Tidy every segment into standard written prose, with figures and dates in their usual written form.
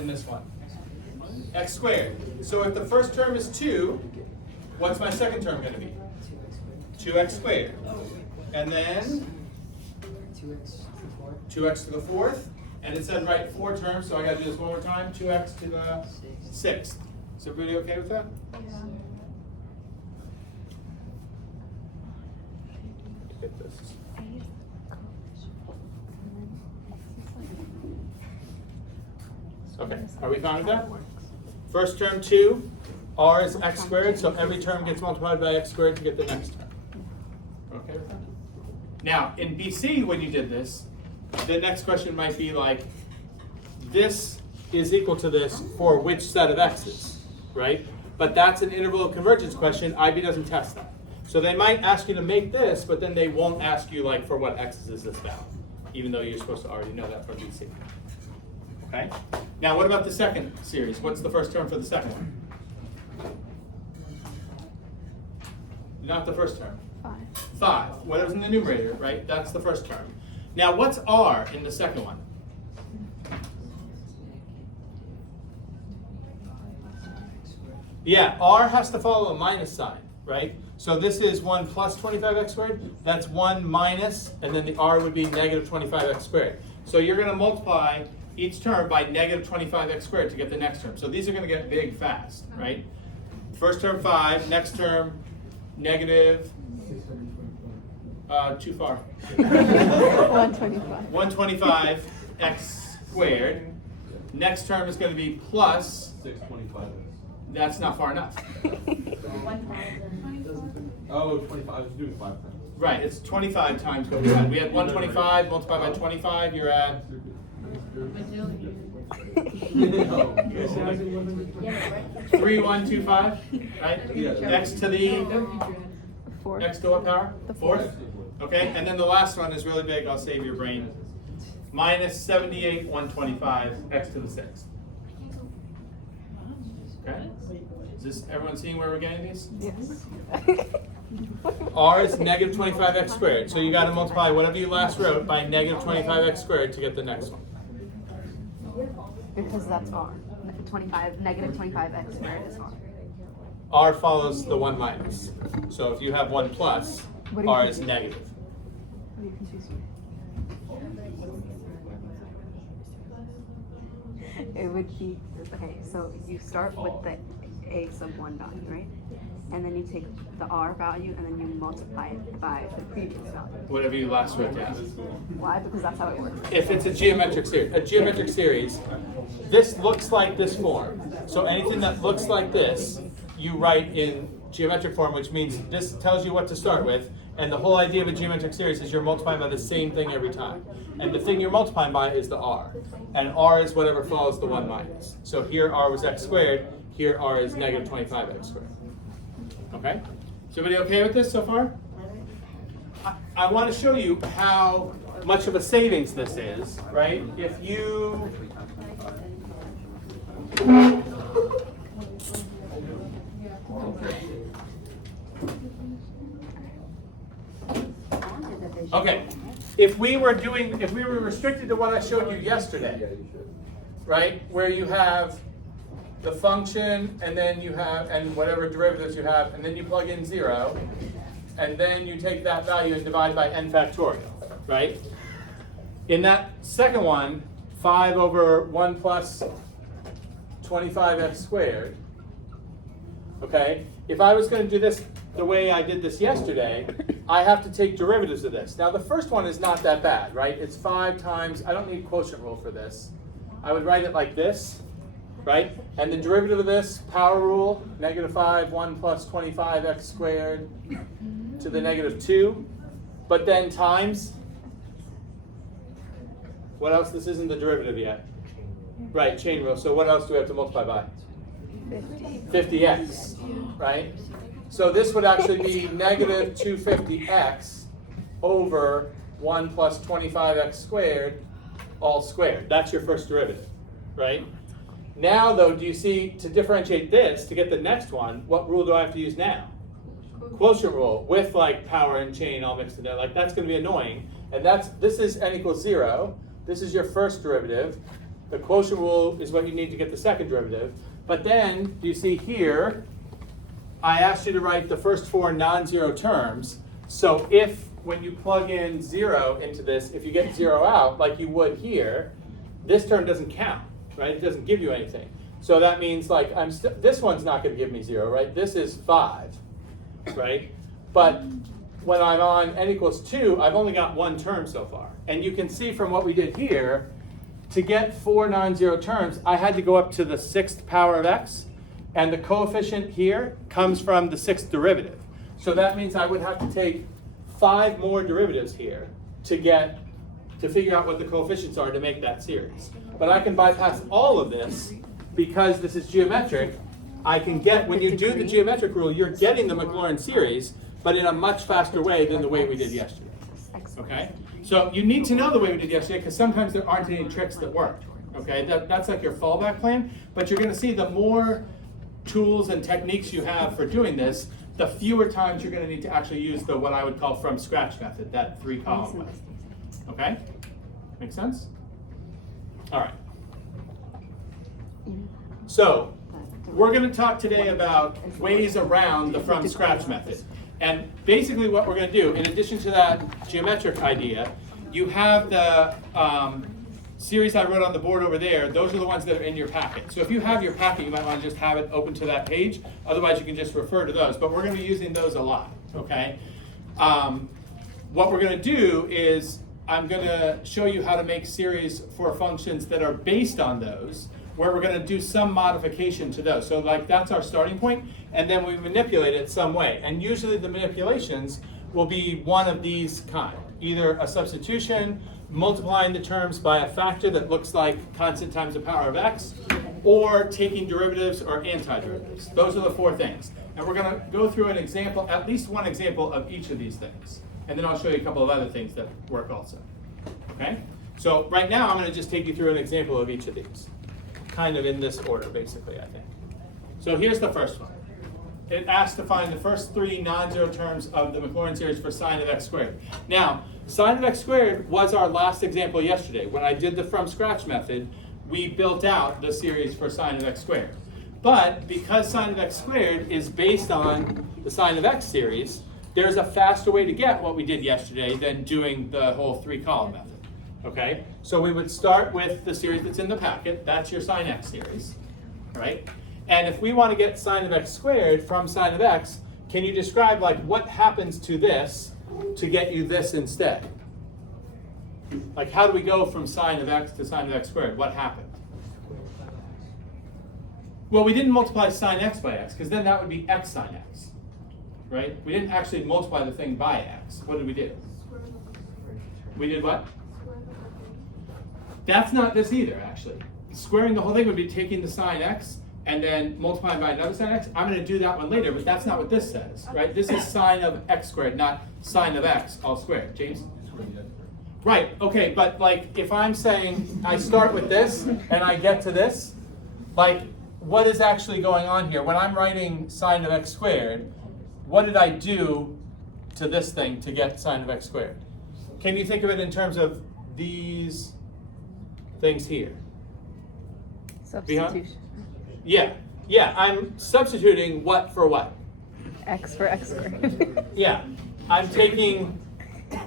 in this one? X squared. So if the first term is 2, what's my second term going to be? 2x squared. And then 2x to the 4th. And it said write 4 terms, so I got to do this one more time. 2x to the 6th. Is everybody okay with that? Yeah. Get this. Okay, are we fine with that? First term 2, r is x squared, so every term gets multiplied by x squared to get the next term. Okay with that? Now, in BC, when you did this, the next question might be like, this is equal to this for which set of x's, right? But that's an interval of convergence question. IB doesn't test that. So they might ask you to make this, but then they won't ask you like for what x's is this value, even though you're supposed to already know that from BC. Okay? Now what about the second series? What's the first term for the second one? Not the first term. 5. Whatever's in the numerator, right? That's the first term. Now what's r in the second one? Yeah, r has to follow a minus sign, right? So this is 1 plus 25x squared. That's 1 minus, and then the r would be negative 25x squared. So you're going to multiply each term by negative 25x squared to get the next term. So these are going to get big fast, right? First term 5, next term negative, too far. 125. 125 x squared. Next term is going to be plus 625. That's not far enough. Oh, 25. I was doing 5 times. Right, it's 25 times what we had. We had 125 multiplied by 25, you're at 3125, right? X to the x to what power? The 4th. Okay, and then the last one is really big, I'll save your brain. Minus 78 125 x to the 6th. Okay? Is this everyone seeing where we're getting these? Yes. R is negative 25x squared. So you got to multiply whatever you last wrote by negative 25x squared to get the next one. Because that's r. Negative 25x squared is r. R follows the 1 minus. So if you have 1 plus, R is negative. What are you confused with? It would be, okay, so you start with the a sub 1 value, right? And then you take the r value and then you multiply it by the previous value. Whatever you last wrote down. Why? Because that's how it works. If it's a geometric series, this looks like this form. So anything that looks like this, you write in geometric form, which means this tells you what to start with. And the whole idea of a geometric series is you're multiplying by the same thing every time. And the thing you're multiplying by is the r. And r is whatever follows the 1 minus. So here r was x squared, here r is negative 25x squared. Okay? Is everybody okay with this so far? I want to show you how much of a savings this is, right? If you okay, if we were restricted to what I showed you yesterday, right, where you have the function and then you have, and whatever derivatives you have, and then you plug in 0, and then you take that value and divide by n factorial, right? In that second one, 5 over 1 plus 25x squared, okay? If I was going to do this the way I did this yesterday, I have to take derivatives of this. Now the first one is not that bad, right? It's 5 times, I don't need quotient rule for this. I would write it like this, right? And the derivative of this, power rule, negative 5, 1 plus 25x squared to the negative 2. But then times, what else? This isn't the derivative yet. Right, chain rule. So what else do we have to multiply by? 50x, right? So this would actually be negative 250x over 1 plus 25x squared, all squared. That's your first derivative, right? Now, though, do you see, to differentiate this, to get the next one, what rule do I have to use now? Quotient rule, with like power and chain all mixed together. Like, that's going to be annoying. And this is n equals 0. This is your first derivative. The quotient rule is what you need to get the second derivative. But then, you see here, I asked you to write the first 4 non-zero terms. So if, when you plug in 0 into this, if you get 0 out, like you would here, this term doesn't count, right? It doesn't give you anything. So that means like this one's not going to give me 0, right? This is 5, right? But when I'm on n equals 2, I've only got 1 term so far. And you can see from what we did here, to get 4 non-zero terms, I had to go up to the 6th power of x, and the coefficient here comes from the 6th derivative. So that means I would have to take 5 more derivatives here to figure out what the coefficients are to make that series. But I can bypass all of this because this is geometric. I can get, when you do the geometric rule, you're getting the MacLaurin series, but in a much faster way than the way we did yesterday. Okay? So you need to know the way we did yesterday because sometimes there aren't any tricks that work. Okay? That's like your fallback plan. But you're going to see the more tools and techniques you have for doing this, the fewer times you're going to need to actually use the what I would call from scratch method, that 3-column way. Okay? Make sense? All right. So we're going to talk today about ways around the from scratch method. And basically what we're going to do, in addition to that geometric idea, you have the series I wrote on the board over there. Those are the ones that are in your packet. So if you have your packet, you might want to just have it open to that page. Otherwise, you can just refer to those. But we're going to be using those a lot, okay? What we're going to do is I'm going to show you how to make series for functions that are based on those, where we're going to do some modification to those. So like that's our starting point, and then we manipulate it some way. And usually the manipulations will be one of these kind. Either a substitution, multiplying the terms by a factor that looks like constant times the power of x, or taking derivatives or antiderivatives. Those are the 4 things. And we're going to go through an example, at least one example of each of these things. And then I'll show you a couple of other things that work also. Okay? So right now I'm going to just take you through an example of each of these. Kind of in this order, basically, I think. So here's the first one. It asks to find the first 3 non-zero terms of the MacLaurin series for sine of x squared. Now, sine of x squared was our last example yesterday. When I did the from scratch method, we built out the series for sine of x squared. But because sine of x squared is based on the sine of x series, there's a faster way to get what we did yesterday than doing the whole 3-column method. Okay? So we would start with the series that's in the packet. That's your sine x series, right? And if we want to get sine of x squared from sine of x, can you describe like what happens to this to get you this instead? Like how do we go from sine of x to sine of x squared? What happened? Well, we didn't multiply sine x by x because then that would be x sine x, right? We didn't actually multiply the thing by x. What did we do? We did what? That's not this either, actually. Squaring the whole thing would be taking the sine x and then multiplying by another sine x. I'm going to do that one later, but that's not what this says, right? This is sine of x squared, not sine of x all squared. James? Right, okay, but like if I'm saying I start with this and I get to this, like what is actually going on here? When I'm writing sine of x squared, what did I do to this thing to get sine of x squared? Can you think of it in terms of these things here? Substitution. Yeah, I'm substituting what for what? X for x squared. Yeah, I'm taking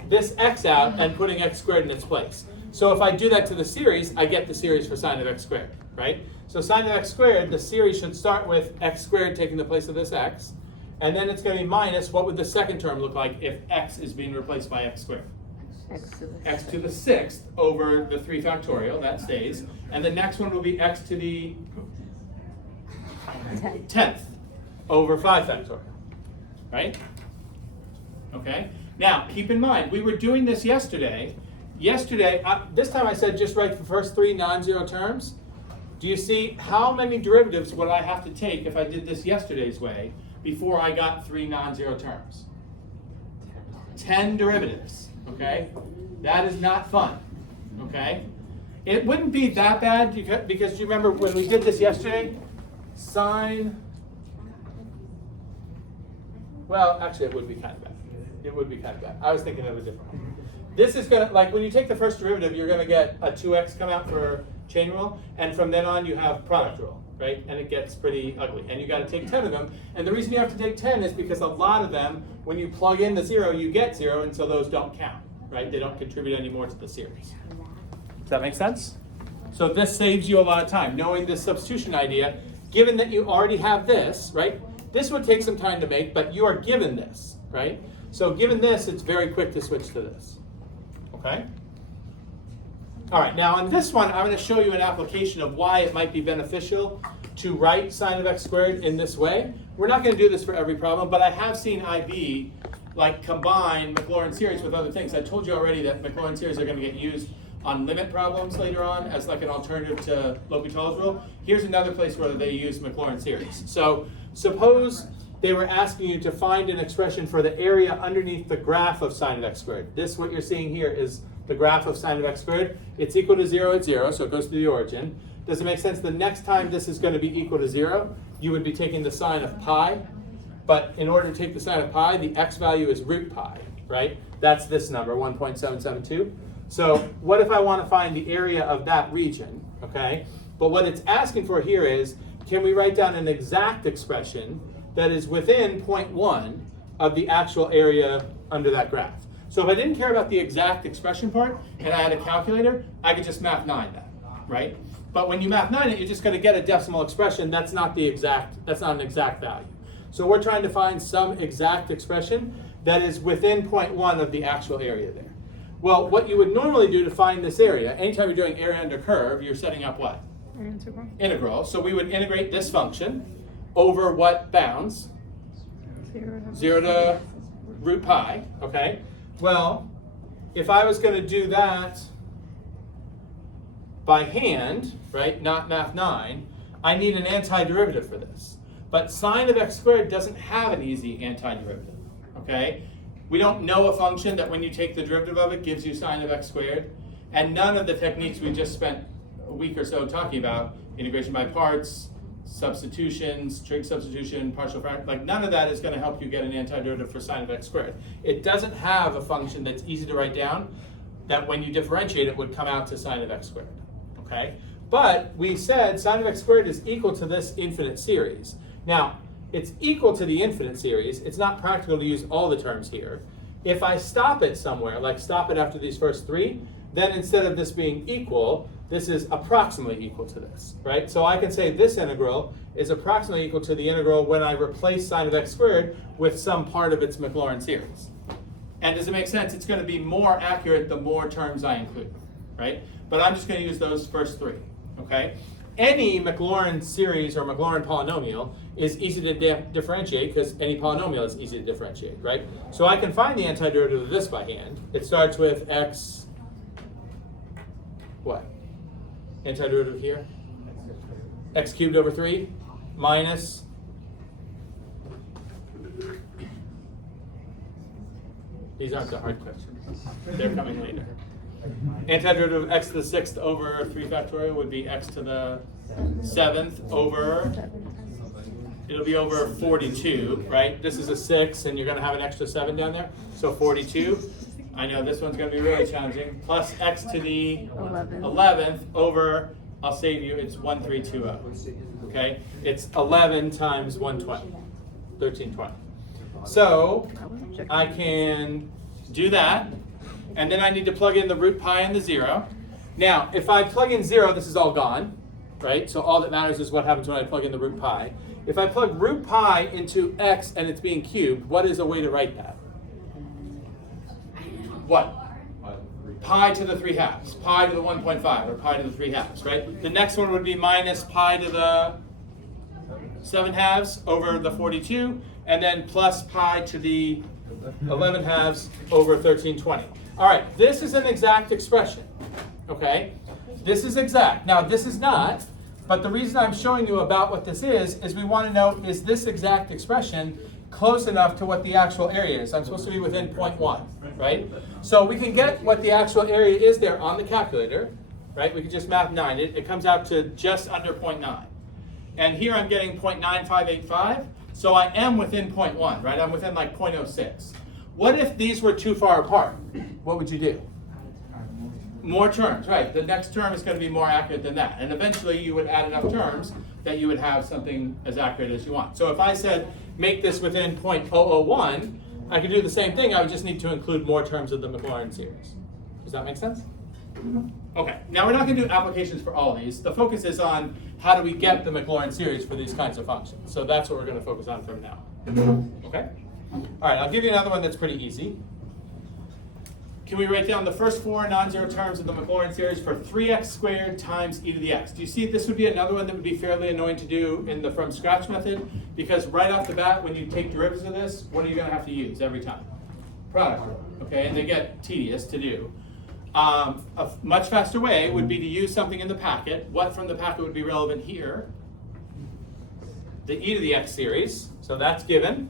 this x out and putting x squared in its place. So if I do that to the series, I get the series for sine of x squared, right? So sine of x squared, the series should start with x squared taking the place of this x, and then it's going to be minus, what would the second term look like if x is being replaced by x squared? X to the 6th over the 3 factorial, that stays. And the next one will be x to the 10th over 5 factorial, right? Okay, now keep in mind, we were doing this yesterday. This time I said just write the first 3 non-zero terms. Do you see how many derivatives would I have to take if I did this yesterday's way before I got 3 non-zero terms? 10 derivatives. Okay, that is not fun. Okay, it wouldn't be that bad because you remember when we did this yesterday, sine. Well, actually, it would be kind of bad. It would be kind of bad. I was thinking of a different one. This is gonna, like when you take the first derivative, you're gonna get a 2x come out for chain rule, and from then on you have product rule, right? And it gets pretty ugly, and you got to take 10 of them. And the reason you have to take 10 is because a lot of them, when you plug in the 0, you get 0, and so those don't count, right? They don't contribute anymore to the series. Does that make sense? So this saves you a lot of time, knowing this substitution idea, given that you already have this, right? This would take some time to make, but you are given this, right? So given this, it's very quick to switch to this, okay? All right, now on this one, I'm going to show you an application of why it might be beneficial to write sine of x squared in this way. We're not going to do this for every problem, but I have seen IB like combine MacLaurin series with other things. I told you already that MacLaurin series are going to get used on limit problems later on as like an alternative to L'Hopital's rule. Here's another place where they use MacLaurin series. So suppose they were asking you to find an expression for the area underneath the graph of sine of x squared. This, what you're seeing here, is the graph of sine of x squared. It's equal to 0 at 0, so it goes to the origin. Does it make sense? The next time this is going to be equal to 0, you would be taking the sine of pi. But in order to take the sine of pi, the x value is root pi, right? That's this number, 1.772. So what if I want to find the area of that region, okay? But what it's asking for here is, can we write down an exact expression that is within 0.1 of the actual area under that graph? So if I didn't care about the exact expression part and I had a calculator, I could just math 9 that, right? But when you math 9 it, you're just going to get a decimal expression. That's not an exact value. So we're trying to find some exact expression that is within 0.1 of the actual area there. Well, what you would normally do to find this area, anytime you're doing area under curve, you're setting up what? Integral. Integral. So we would integrate this function over what bounds? 0 to root pi, okay? Well, if I was going to do that by hand, right, not math 9, I need an antiderivative for this. But sine of x squared doesn't have an easy antiderivative, okay? We don't know a function that when you take the derivative of it gives you sine of x squared. And none of the techniques we just spent a week or so talking about, integration by parts, substitutions, trig substitution, partial fraction, like none of that is going to help you get an antiderivative for sine of x squared. It doesn't have a function that's easy to write down that when you differentiate it would come out to sine of x squared, okay? But we said sine of x squared is equal to this infinite series. Now, it's equal to the infinite series. It's not practical to use all the terms here. If I stop it somewhere, like stop it after these first 3, then instead of this being equal, this is approximately equal to this, right? So I can say this integral is approximately equal to the integral when I replace sine of x squared with some part of its MacLaurin series. And does it make sense? It's going to be more accurate the more terms I include, right? But I'm just going to use those first 3, okay? Any MacLaurin series or MacLaurin polynomial is easy to differentiate because any polynomial is easy to differentiate, right? So I can find the antiderivative of this by hand. It starts with x, what? Antiderivative here? X cubed over 3 minus these aren't the hard questions. They're coming later. Antiderivative of x to the 6th over 3 factorial would be x to the 7th over, it'll be over 42, right? This is a 6 and you're going to have an extra 7 down there. So 42. I know this one's going to be really challenging. Plus x to the 11th over, I'll save you, it's 1320. Okay? It's 11 times 120. 1320. So I can do that. And then I need to plug in the root pi and the 0. Now, if I plug in 0, this is all gone, right? So all that matters is what happens when I plug in the root pi. If I plug root pi into x and it's being cubed, what is a way to write that? What? Pi to the 3 halves, pi to the 1.5, or pi to the 3 halves, right? The next one would be minus pi to the 7 halves over the 42, and then plus pi to the 11 halves over 1320. All right, this is an exact expression, okay? This is exact. Now, this is not, but the reason I'm showing you about what this is we want to know, is this exact expression close enough to what the actual area is? I'm supposed to be within 0.1, right? So we can get what the actual area is there on the calculator, right? We can just math 9 it. It comes out to just under 0.9. And here I'm getting 0.9585, so I am within 0.1, right? I'm within like 0.06. What if these were too far apart? What would you do? More terms, right. The next term is going to be more accurate than that. And eventually you would add enough terms that you would have something as accurate as you want. So if I said, make this within 0.001, I could do the same thing. I would just need to include more terms of the MacLaurin series. Does that make sense? Okay, now we're not going to do applications for all of these. The focus is on how do we get the MacLaurin series for these kinds of functions. So that's what we're going to focus on from now. Okay? All right, I'll give you another one that's pretty easy. Can we write down the first 4 non-zero terms of the MacLaurin series for 3x squared times e to the x? Do you see this would be another one that would be fairly annoying to do in the from scratch method? Because right off the bat, when you take derivatives of this, what are you going to have to use every time? Product rule, okay? And they get tedious to do. A much faster way would be to use something in the packet. What from the packet would be relevant here? The e to the x series, so that's given.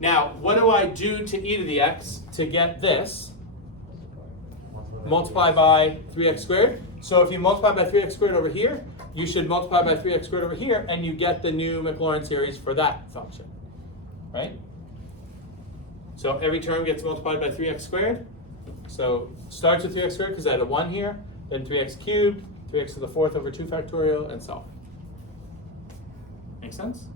Now, what do I do to e to the x to get this? Multiply by 3x squared. So if you multiply by 3x squared over here, you should multiply by 3x squared over here, and you get the new MacLaurin series for that function, right? So every term gets multiplied by 3x squared. So starts with 3x squared because I had a 1 here, then 3x cubed, 3x to the 4th over 2 factorial, and so on. Make sense?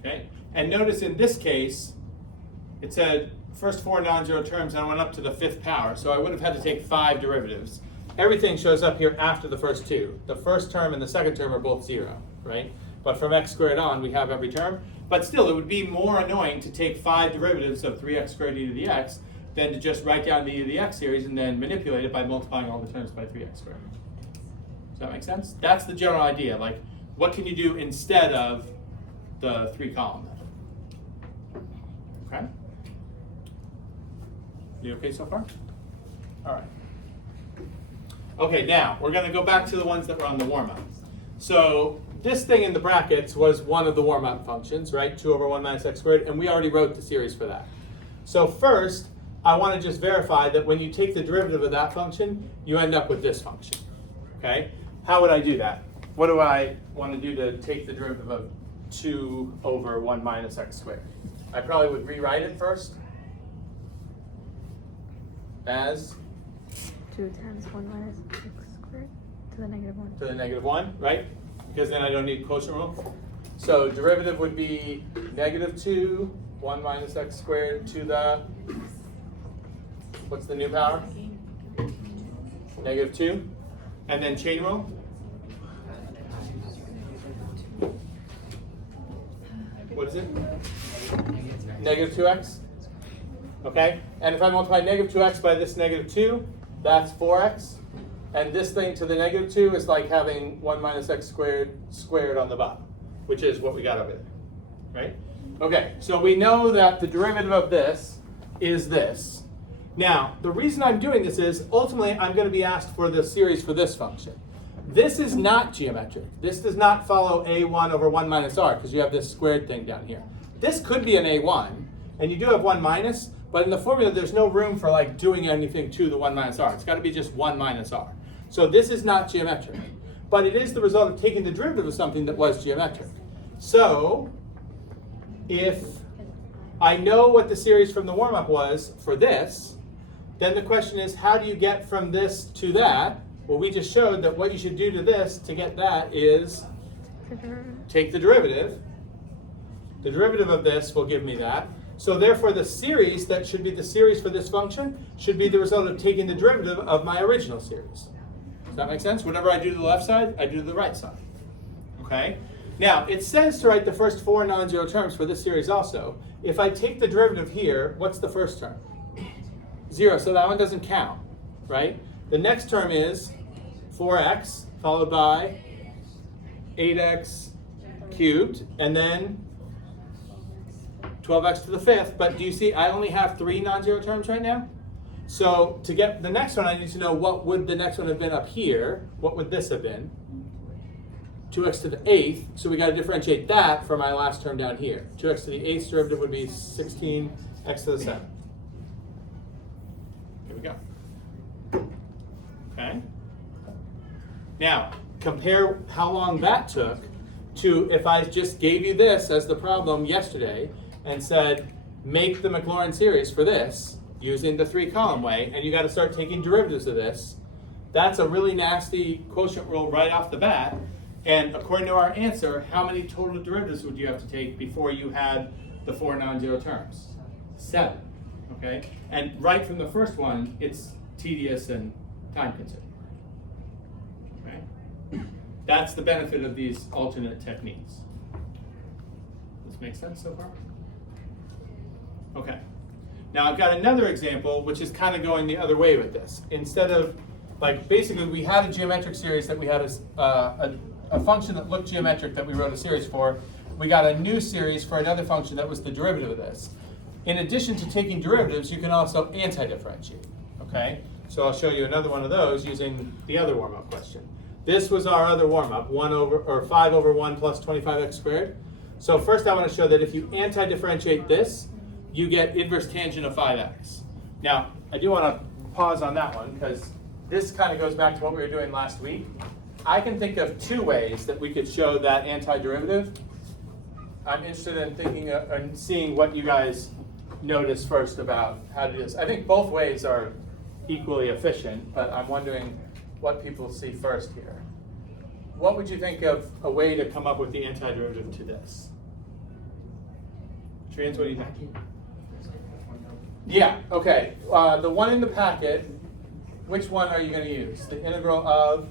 Okay, and notice in this case, it said first 4 non-zero terms, and I went up to the 5th power, so I would have had to take 5 derivatives. Everything shows up here after the first 2. The first term and the second term are both 0, right? But from x squared on, we have every term. But still, it would be more annoying to take 5 derivatives of 3x squared e to the x than to just write down the e to the x series and then manipulate it by multiplying all the terms by 3x squared. Does that make sense? That's the general idea. Like, what can you do instead of the 3-column method? Okay? You okay so far? All right. Okay, now, we're going to go back to the ones that were on the warm-up. So this thing in the brackets was one of the warm-up functions, right? 2 over 1 minus x squared, and we already wrote the series for that. So first, I want to just verify that when you take the derivative of that function, you end up with this function, okay? How would I do that? What do I want to do to take the derivative of 2 over 1 minus x squared? I probably would rewrite it first as 2 times 1 minus x squared to the negative 1. to the negative 1, right? Because then I don't need quotient rule. So derivative would be negative 2, 1 minus x squared to the, what's the new power? Negative 2. And then chain rule. What is it? Negative 2x. Okay? And if I multiply negative 2x by this negative 2, that's 4x. And this thing to the negative 2 is like having 1 minus x squared squared on the bottom, which is what we got over there, right? Okay, so we know that the derivative of this is this. Now, the reason I'm doing this is ultimately I'm going to be asked for the series for this function. This is not geometric. This does not follow a1 over 1 minus r because you have this squared thing down here. This could be an a1, and you do have 1 minus, but in the formula there's no room for like doing anything to the 1 minus r. It's got to be just 1 minus r. So this is not geometric, but it is the result of taking the derivative of something that was geometric. So if I know what the series from the warm-up was for this, then the question is, how do you get from this to that? Well, we just showed that what you should do to this to get that is take the derivative. The derivative of this will give me that. So therefore, the series that should be the series for this function should be the result of taking the derivative of my original series. Does that make sense? Whatever I do to the left side, I do to the right side. Okay? Now, it says to write the first 4 non-zero terms for this series also. If I take the derivative here, what's the first term? 0, so that one doesn't count, right? The next term is 4x followed by 8x cubed, and then 12x to the 5th. But do you see I only have 3 non-zero terms right now? So to get the next one, I need to know what would the next one have been up here. What would this have been? 2x to the 8th. So we got to differentiate that from my last term down here. 2x to the 8th derivative would be 16x to the 7th. Here we go. Okay. Now, compare how long that took to if I just gave you this as the problem yesterday, and said, make the MacLaurin series for this using the 3-column way, and you got to start taking derivatives of this, that's a really nasty quotient rule right off the bat. And according to our answer, how many total derivatives would you have to take before you had the 4 non-zero terms? 7. Okay? And right from the first one, it's tedious and time consuming. Okay? That's the benefit of these alternate techniques. This makes sense so far? Okay. Now I've got another example which is kind of going the other way with this. Instead of, like, basically we had a geometric series that we had a function that looked geometric that we wrote a series for. We got a new series for another function that was the derivative of this. In addition to taking derivatives, you can also anti-differentiate. Okay? So I'll show you another one of those using the other warm-up question. This was our other warm-up, 5 over 1 plus 25x squared. So first I want to show that if you anti-differentiate this, you get inverse tangent of 5x. Now, I do want to pause on that one because this kind of goes back to what we were doing last week. I can think of 2 ways that we could show that antiderivative. I'm interested in thinking and seeing what you guys notice first about how to do this. I think both ways are equally efficient, but I'm wondering what people see first here. What would you think of a way to come up with the antiderivative to this? Trans, what do you think? Yeah, okay. The one in the packet, which one are you going to use? The integral of?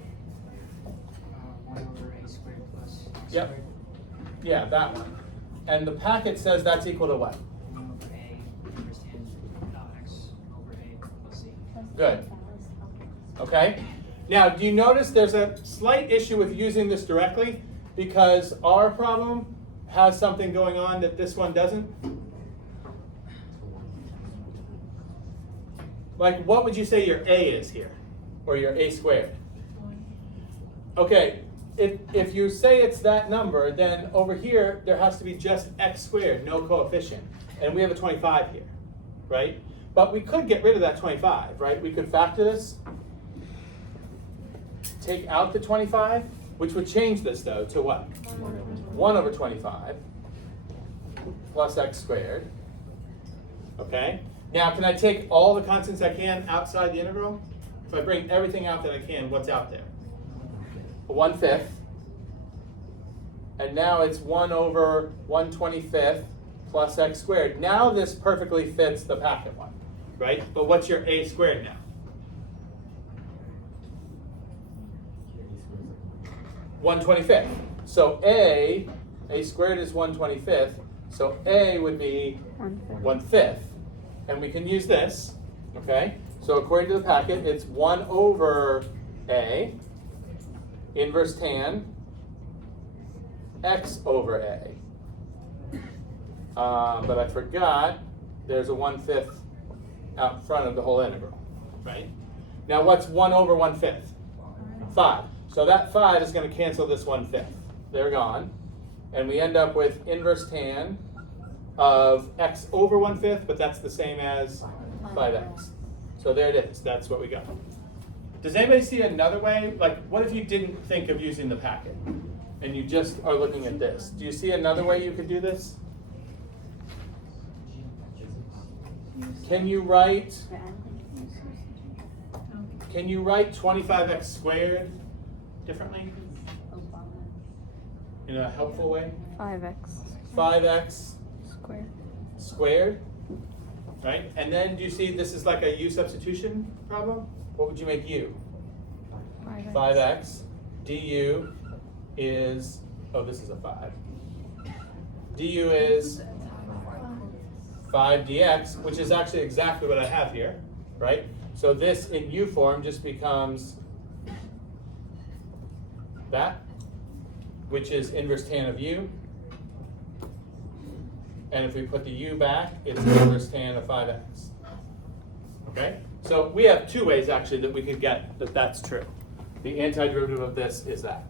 1 over a squared plus x Yep. squared. Yeah, that one. And the packet says that's equal to what? 1 over a inverse tangent of x over a plus c. Good. Okay. Now, do you notice there's a slight issue with using this directly because our problem has something going on that this one doesn't? Like, what would you say your a is here? Or your a squared? Okay, if you say it's that number, then over here, there has to be just x squared, no coefficient. And we have a 25 here, right? But we could get rid of that 25, right? We could factor this, take out the 25, which would change this, though, to what? 1 over 25 plus x squared. Okay? Now, can I take all the constants I can outside the integral? If I bring everything out that I can, what's out there? 1/5. And now it's 1 over 1/25 plus x squared. Now this perfectly fits the packet one, right? But what's your a squared now? 1/25. So a squared is 1/25. So a would be 1/5. And we can use this, okay? So according to the packet, it's 1 over a inverse tan x over a. But I forgot there's a 1/5 out front of the whole integral, right? Now what's 1 over 1/5? 5. So that 5 is going to cancel this 1/5. They're gone. And we end up with inverse tan of x over 1/5, but that's the same as 5x. So there it is. That's what we got. Does anybody see another way? Like, what if you didn't think of using the packet and you just are looking at this? Do you see another way you could do this? Can you write 25x squared differently? In a helpful way? 5x 5x squared. squared, right? And then do you see this is like a u substitution problem? What would you make u? 5x du is, oh, this is a 5. Du is 5 dx, which is actually exactly what I have here, right? So this in u form just becomes that, which is inverse tan of u. And if we put the u back, it's inverse tan of 5x. Okay? So we have 2 ways actually that we could get that that's true. The antiderivative of this is that.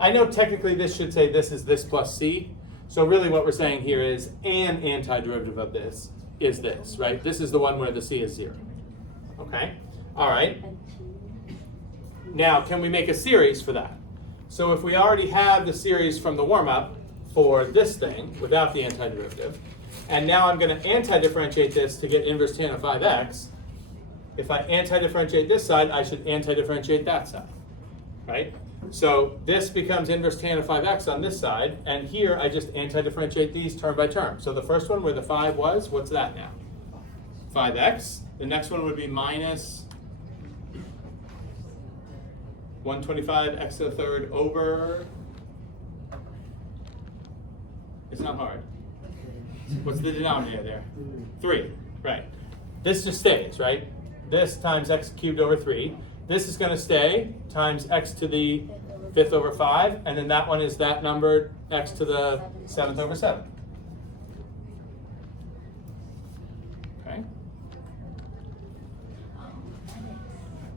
I know technically this should say this is this plus c. So really what we're saying here is an antiderivative of this is this, right? This is the one where the c is 0. Okay? All right. Now, can we make a series for that? So if we already have the series from the warm-up for this thing without the antiderivative, And now I'm going to anti-differentiate this to get inverse tan of 5x. If I anti-differentiate this side, I should anti-differentiate that side, right? So this becomes inverse tan of 5x on this side, and here I just anti-differentiate these term by term. So the first one where the 5 was, what's that now? 5x. The next one would be minus 125 x to the third over, it's not hard. What's the denominator there? 3, right. This just stays, right? This times x cubed over 3. This is going to stay times x to the 5th over 5, and then that one is that number, x to the 7th over 7. Okay?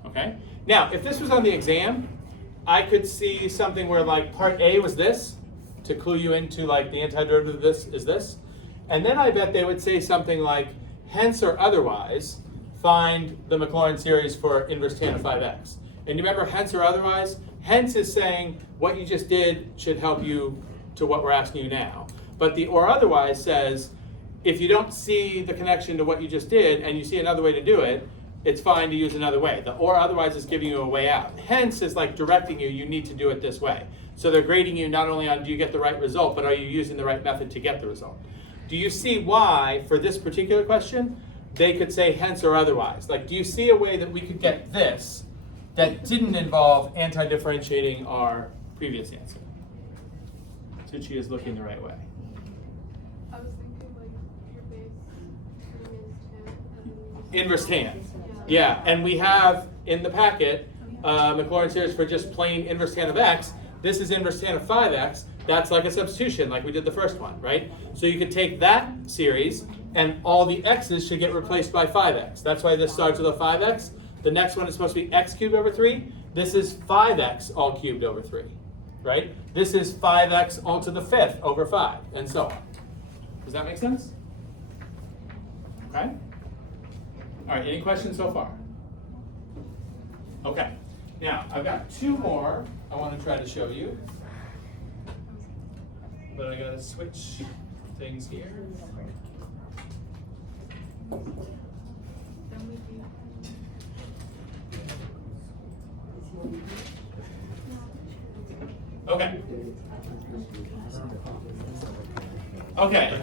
Okay? Now, if this was on the exam, I could see something where like part A was this, to clue you into like the antiderivative of this is this. And then I bet they would say something like, hence or otherwise, find the MacLaurin series for inverse tan of 5x. And you remember hence or otherwise? Hence is saying what you just did should help you to what we're asking you now. But the or otherwise says, if you don't see the connection to what you just did and you see another way to do it, it's fine to use another way. The or otherwise is giving you a way out. Hence is like directing you, you need to do it this way. So they're grading you not only on do you get the right result, but are you using the right method to get the result? Do you see why, for this particular question, they could say hence or otherwise? Like, do you see a way that we could get this that didn't involve anti-differentiating our previous answer? Tucci is looking the right way. I was thinking like your base Inverse tan. Yeah, and we have in the packet MacLaurin series for just plain inverse tan of x. This is inverse tan of 5x. That's like a substitution, like we did the first one, right? So you could take that series, and all the x's should get replaced by 5x. That's why this starts with a 5x. The next one is supposed to be x cubed over 3. This is 5x all cubed over 3, right? This is 5x all to the 5th over 5, and so on. Does that make sense? Okay? All right, any questions so far? Okay, now I've got 2 more I want to try to show you. But I gotta switch things here. Okay. Okay.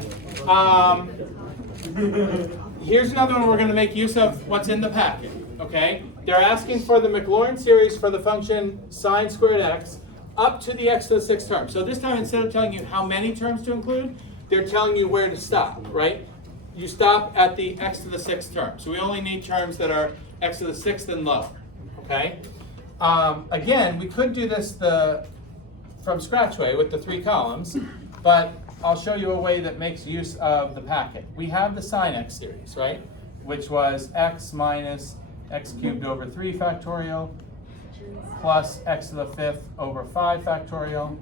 Here's another one we're going to make use of what's in the packet. Okay. They're asking for the MacLaurin series for the function sine squared x up to the x to the 6th term. So this time, instead of telling you how many terms to include, they're telling you where to stop, right? You stop at the x to the 6th term. So we only need terms that are x to the 6th and lower, okay? Again, we could do this from scratch way with the 3 columns, but I'll show you a way that makes use of the packet. We have the sine x series, right? Which was x minus x cubed over 3 factorial plus x to the 5th over 5 factorial,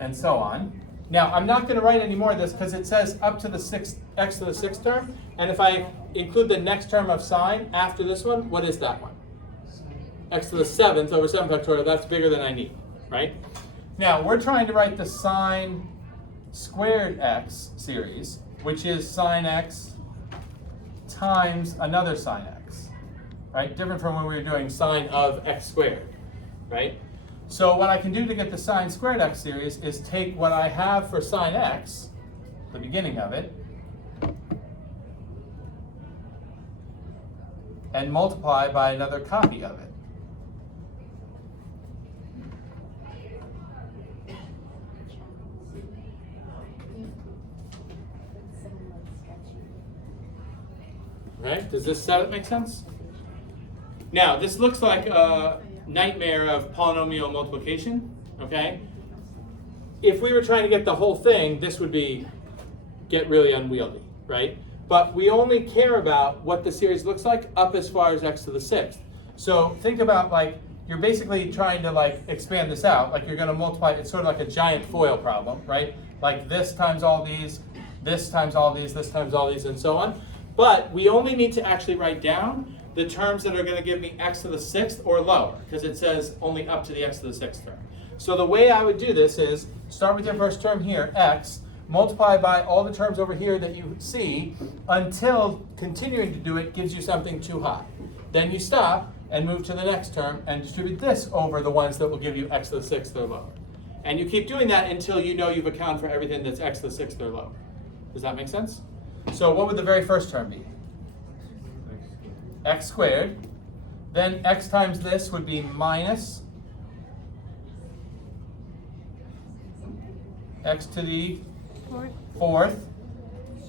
and so on. Now, I'm not going to write any more of this because it says up to the 6th, x to the 6th term, and if I include the next term of sine after this one, what is that one? X to the 7th over 7 factorial, that's bigger than I need, right? Now, we're trying to write the sine squared x series, which is sine x times another sine x, right? Different from when we were doing sine of x squared, right? So what I can do to get the sine squared x series is take what I have for sine x, the beginning of it, and multiply by another copy of it. Right? Does this setup make sense? Now, this looks like a nightmare of polynomial multiplication, okay? If we were trying to get the whole thing, this would get really unwieldy, right? But we only care about what the series looks like up as far as x to the 6th. So think about like, you're basically trying to like expand this out, like you're gonna multiply, it's sort of like a giant FOIL problem, right? Like this times all these, this times all these, this times all these, and so on. But we only need to actually write down the terms that are going to give me x to the 6th or lower, because it says only up to the x to the 6th term. So the way I would do this is start with your first term here, x, multiply by all the terms over here that you see until continuing to do it gives you something too high. Then you stop and move to the next term and distribute this over the ones that will give you x to the sixth or lower. And you keep doing that until you know you've accounted for everything that's x to the sixth or lower. Does that make sense? So what would the very first term be? X squared. Then x times this would be minus x to the fourth.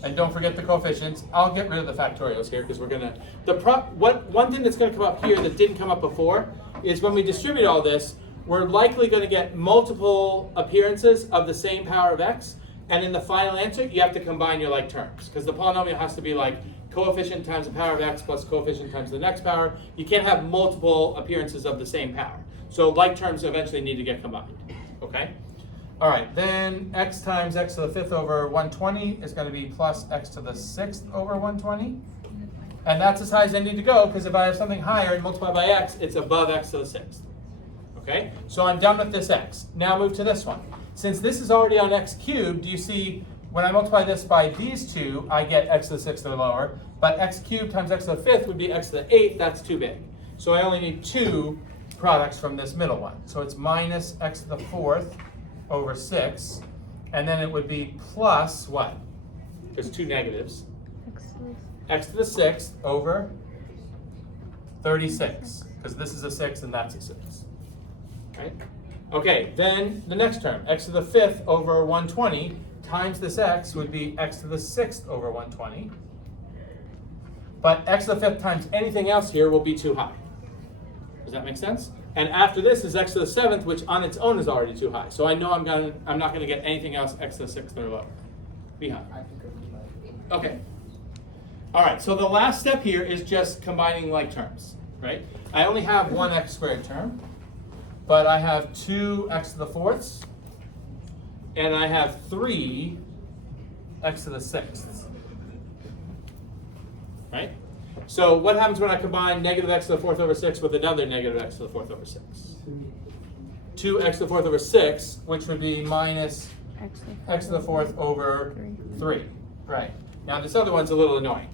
And don't forget the coefficients. I'll get rid of the factorials here because we're gonna, one thing that's gonna come up here that didn't come up before is when we distribute all this, we're likely gonna get multiple appearances of the same power of x, and in the final answer, you have to combine your like terms because the polynomial has to be like coefficient times the power of x plus coefficient times the next power. You can't have multiple appearances of the same power. So like terms eventually need to get combined, okay? All right, then x times x to the fifth over 120 is going to be plus x to the sixth over 120. And that's as high as I need to go, because if I have something higher and multiply by x, it's above x to the sixth. Okay, so I'm done with this x. Now move to this one. Since this is already on x cubed, do you see when I multiply this by these two, I get x to the sixth or lower, but x cubed times x to the fifth would be x to the eighth, that's too big. So I only need two products from this middle one. So it's minus x to the fourth over 6, and then it would be plus what? There's two negatives. X to the sixth over 36, because this is a 6 and that's a 6. Right? Okay, then the next term, x to the fifth over 120 times this x would be x to the sixth over 120. But x to the fifth times anything else here will be too high. Does that make sense? And after this is x to the seventh, which on its own is already too high. So I know I'm not gonna get anything else x to the sixth or lower. Behind. Okay. All right, so the last step here is just combining like terms, right? I only have one x squared term, but I have two x to the fourths, and I have three x to the sixths, right? So what happens when I combine negative x to the fourth over 6 with another negative x to the fourth over 6? 2x to the fourth over 6, which would be minus x to the fourth over 3. Right. Now this other one's a little annoying.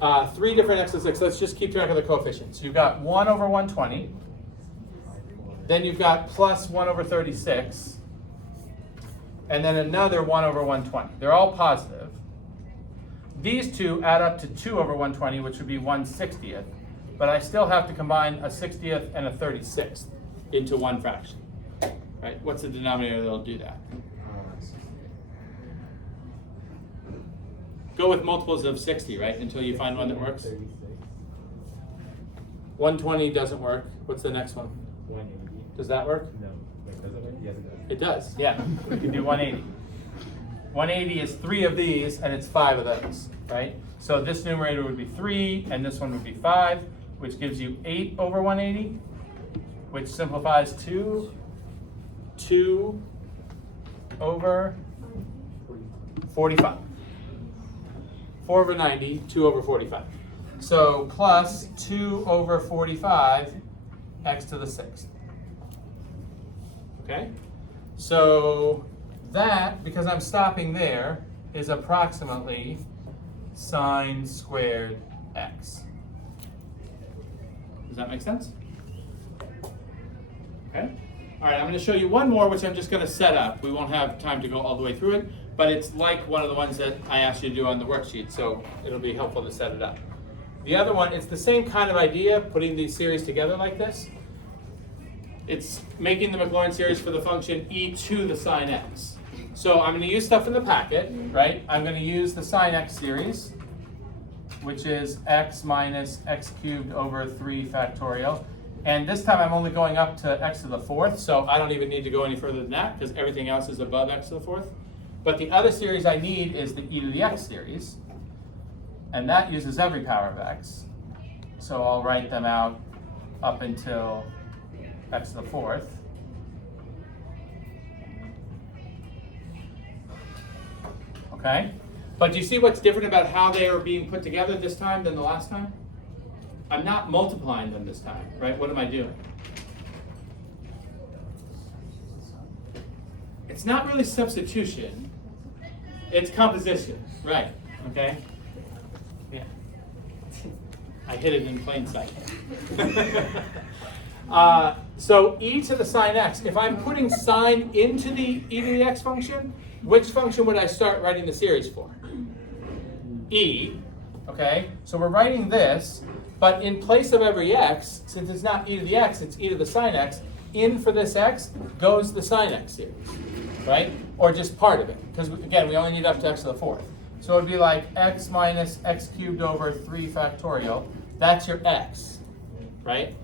3 different x to the 6. Let's just keep track of the coefficients. You've got 1 over 120. Then you've got plus 1 over 36. And then another 1 over 120. They're all positive. These two add up to 2 over 120, which would be 1/60th. But I still have to combine a 60th and a 36th into one fraction. Right? What's the denominator that'll do that? Go with multiples of 60, right? Until you find one that works. 120 doesn't work. What's the next one? 180. Does that work? No. Wait, does it work? Yes, it does. It does, yeah. We can do 180. 180 is 3 of these, and it's 5 of those, right? So this numerator would be 3, and this one would be 5, which gives you 8 over 180, which simplifies to 2 over 45. 4 over 90, 2 over 45. So plus 2 over 45, x to the sixth. Okay? So that, because I'm stopping there, is approximately sine squared x. Does that make sense? Okay. All right, I'm going to show you one more, which I'm just going to set up. We won't have time to go all the way through it, but it's like one of the ones that I asked you to do on the worksheet, so it'll be helpful to set it up. The other one, it's the same kind of idea, putting these series together like this. It's making the MacLaurin series for the function e to the sine x. So I'm going to use stuff in the packet, right? I'm going to use the sine x series, which is x minus x cubed over 3 factorial. And this time I'm only going up to x to the fourth, so I don't even need to go any further than that because everything else is above x to the fourth. But the other series I need is the e to the x series, and that uses every power of x. So I'll write them out up until x to the fourth. Okay? But do you see what's different about how they are being put together this time than the last time? I'm not multiplying them this time, right? What am I doing? It's not really substitution. It's composition, right? Okay. Yeah. I hid it in plain sight. So e to the sine x. If I'm putting sine into the e to the x function, which function would I start writing the series for? E. Okay. So we're writing this, but in place of every x, since it's not e to the x, it's e to the sine x. In for this x goes the sine x series, right? Or just part of it, because again, we only need up to x to the fourth. So it would be like x minus x cubed over 3 factorial. That's your x, right?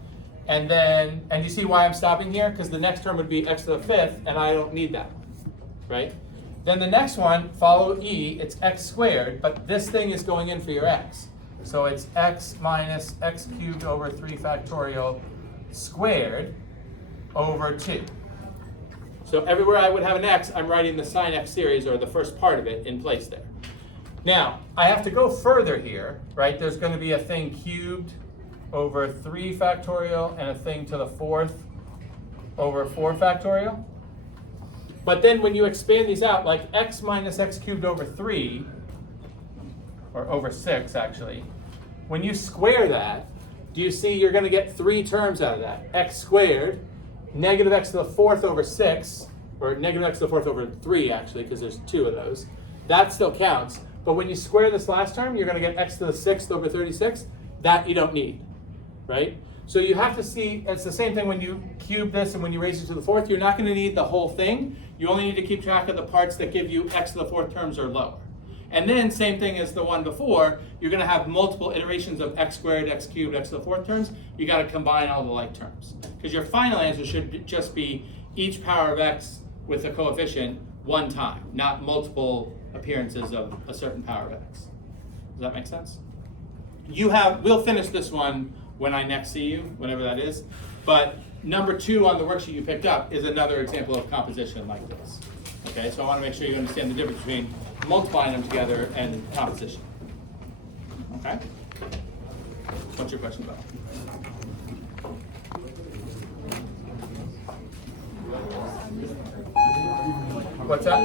And then, and you see why I'm stopping here? Because the next term would be x to the fifth, and I don't need that, right? Then the next one, follow e, it's x squared, but this thing is going in for your x. So it's x minus x cubed over 3 factorial squared over 2. So everywhere I would have an x, I'm writing the sine x series, or the first part of it, in place there. Now, I have to go further here, right? There's going to be a thing cubed over 3 factorial and a thing to the fourth over 4 factorial. But then when you expand these out, like x minus x cubed over 3, or over 6 actually, when you square that, do you see you're going to get 3 terms out of that? X squared, negative x to the fourth over 6, or negative x to the fourth over 3 actually, because there's 2 of those. That still counts. But when you square this last term, you're going to get x to the 6th over 36. That you don't need, right? So you have to see, it's the same thing when you cube this and when you raise it to the fourth. You're not going to need the whole thing. You only need to keep track of the parts that give you x to the fourth terms or lower. And then same thing as the one before, you're going to have multiple iterations of x squared, x cubed, x to the fourth terms. You got to combine all the like terms. Because your final answer should just be each power of x with a coefficient one time, not multiple appearances of a certain power of x. Does that make sense? We'll finish this one when I next see you, whenever that is. But number 2 on the worksheet you picked up is another example of composition like this. Okay, so I want to make sure you understand the difference between multiplying them together and composition. Okay? What's your question about? What's that?